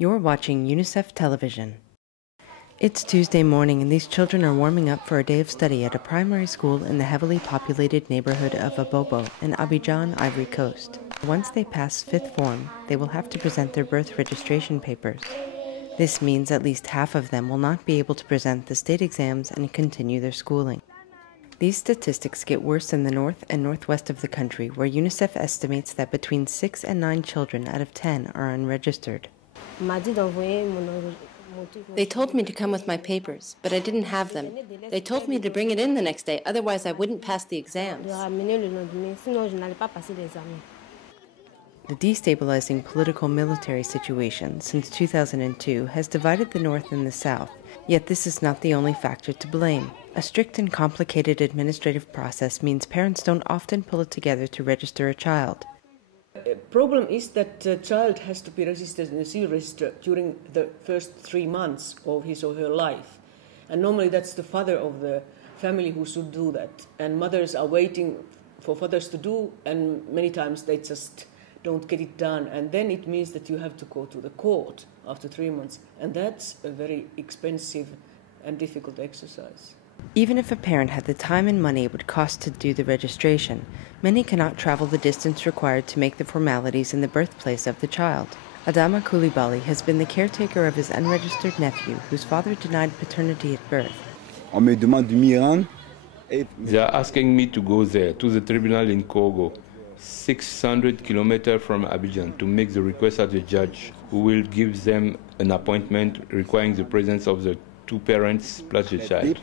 You're watching UNICEF television. It's Tuesday morning and these children are warming up for a day of study at a primary school in the heavily populated neighborhood of Abobo in Abidjan, Ivory Coast. Once they pass fifth form, they will have to present their birth registration papers. This means at least half of them will not be able to present the state exams and continue their schooling. These statistics get worse in the north and northwest of the country, where UNICEF estimates that between 6 and 9 children out of 10 are unregistered. They told me to come with my papers, but I didn't have them. They told me to bring it in the next day, otherwise I wouldn't pass the exams. The destabilizing political-military situation since 2002 has divided the North and the South, yet this is not the only factor to blame. A strict and complicated administrative process means parents don't often pull it together to register a child. The problem is that a child has to be registered in the civil register during the first 3 months of his or her life. And normally that's the father of the family who should do that. And mothers are waiting for fathers to do, and many times they just don't get it done. And then it means that you have to go to the court after 3 months. And that's a very expensive and difficult exercise. Even if a parent had the time and money it would cost to do the registration, many cannot travel the distance required to make the formalities in the birthplace of the child. Adama Coulibaly has been the caretaker of his unregistered nephew, whose father denied paternity at birth. They are asking me to go there, to the tribunal in Cote, 600 kilometers from Abidjan, to make the request at the judge, who will give them an appointment requiring the presence of the 2 parents plus the child.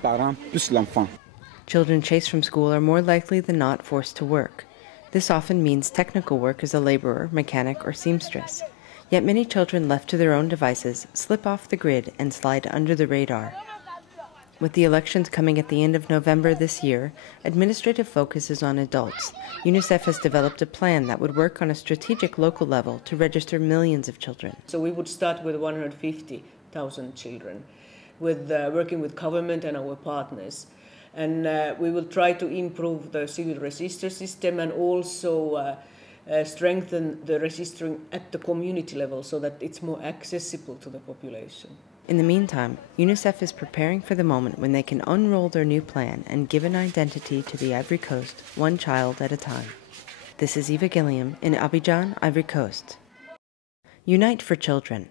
Children chased from school are more likely than not forced to work. This often means technical work as a laborer, mechanic, or seamstress. Yet many children left to their own devices slip off the grid and slide under the radar. With the elections coming at the end of November this year, administrative focus is on adults. UNICEF has developed a plan that would work on a strategic local level to register millions of children. So we would start with 150,000 children, with working with government and our partners. And we will try to improve the civil register system and also strengthen the registering at the community level so that it's more accessible to the population. In the meantime, UNICEF is preparing for the moment when they can unroll their new plan and give an identity to the Ivory Coast, one child at a time. This is Eva Gilliam in Abidjan, Ivory Coast. Unite for Children.